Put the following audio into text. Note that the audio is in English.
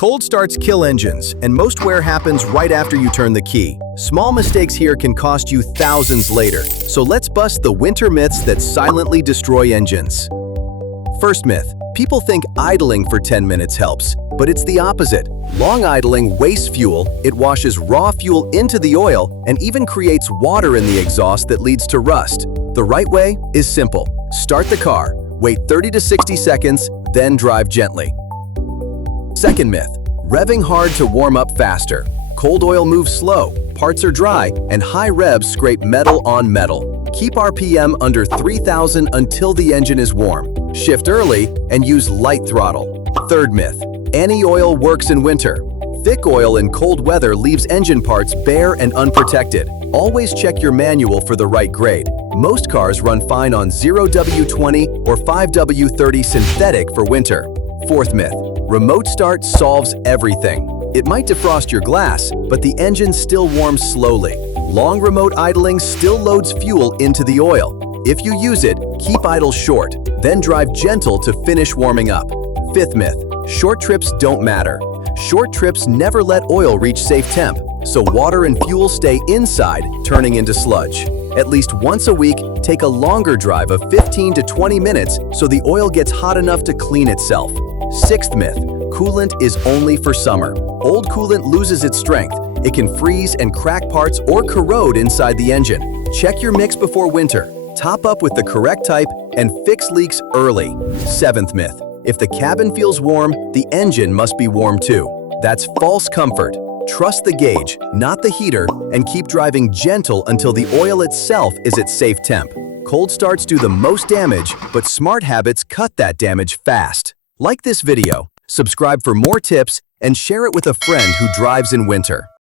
Cold starts kill engines, and most wear happens right after you turn the key. Small mistakes here can cost you thousands later, so let's bust the winter myths that silently destroy engines. First myth, people think idling for 10 minutes helps, but it's the opposite. Long idling wastes fuel, it washes raw fuel into the oil, and even creates water in the exhaust that leads to rust. The right way is simple. Start the car, wait 30 to 60 seconds, then drive gently. Second myth, revving hard to warm up faster. Cold oil moves slow, parts are dry, and high revs scrape metal on metal. Keep RPM under 3,000 until the engine is warm. Shift early and use light throttle. Third myth, any oil works in winter. Thick oil in cold weather leaves engine parts bare and unprotected. Always check your manual for the right grade. Most cars run fine on 0W20 or 5W30 synthetic for winter. Fourth myth, remote start solves everything. It might defrost your glass, but the engine still warms slowly. Long remote idling still loads fuel into the oil. If you use it, keep idle short, then drive gentle to finish warming up. Fifth myth, short trips don't matter. Short trips never let oil reach safe temp, so water and fuel stay inside, turning into sludge. At least once a week, take a longer drive of 15 to 20 minutes so the oil gets hot enough to clean itself. Sixth myth, coolant is only for summer. Old coolant loses its strength. It can freeze and crack parts or corrode inside the engine. Check your mix before winter. Top up with the correct type and fix leaks early. Seventh myth, if the cabin feels warm, the engine must be warm too. That's false comfort. Trust the gauge, not the heater, and keep driving gentle until the oil itself is at safe temp. Cold starts do the most damage, but smart habits cut that damage fast. Like this video, subscribe for more tips, and share it with a friend who drives in winter.